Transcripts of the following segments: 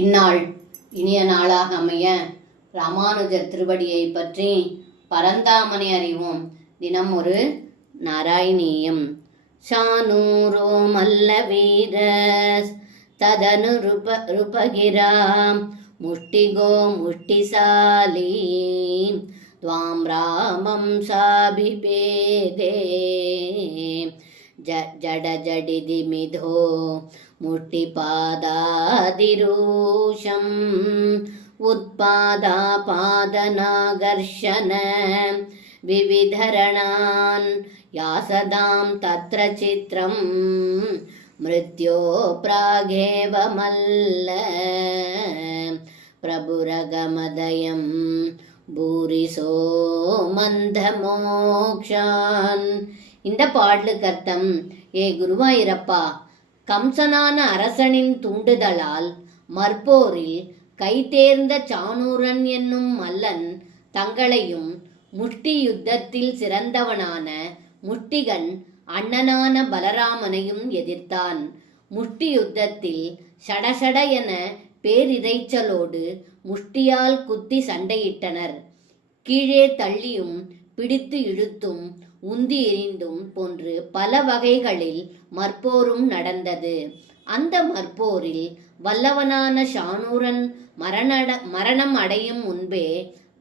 இந்நாள் இனிய நாளாக அமைய ராமானுஜர் திருவடியை பற்றி பரந்தாமனை அறிவோம். தினம் ஒரு நாராயணீயம். சானூரோ மல்ல வீர ததனு ருபகிராம் முஷ்டிகோ முஷ்டிசாலி துவாம் ராமம் சாபிபேதே ஜட ஜடிதி மிதோ முஷ்டிபாதாதிரூஷம் உத்பாதாபாதநாகர்ஷன விவிதரணான் யாசதாம் தத்ர சித்ரம் மிருத்யோ பிராகேவ மல்ல பிரபுரகமதயம் பூரிசோ மந்தமோக்ஷான். இந்த பாடலுக்கு அர்த்தம், ஏ குருவாயிரப்பா, கம்சனான அரசனின் தூண்டுதலால் மற்போரில் கைதேர்ந்த சானூரன் என்னும் மல்லன் தங்களையும் முஷ்டி யுத்தத்தில் சிறந்தவனான முஷ்டிகன் அண்ணனான பலராமனையும் எதிர்த்தான். முஷ்டி யுத்தத்தில் சடசட என பேரிரைச்சலோடு முஷ்டியால் குத்தி சண்டையிட்டனர். கீழே தள்ளியும் பிடித்து இழுத்தும் உந்தி எறிந்தும் போன்று பல வகைகளில் மற்போரும் நடந்தது. அந்த மற்போரில் வல்லவனான சானூரன் மரணம் அடையும் முன்பே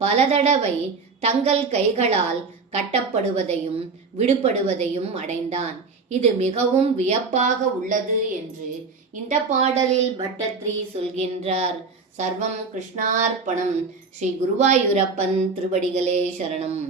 பல தடவை தங்கள் கைகளால் கட்டப்படுவதையும் விடுபடுவதையும் அடைந்தான். இது மிகவும் வியப்பாக உள்ளது என்று இந்த பாடலில் பட்டத்ரி சொல்கின்றார். சர்வம் கிருஷ்ணார்ப்பணம். ஸ்ரீ குருவாயூரப்பன் திருவடிகளே சரணம்.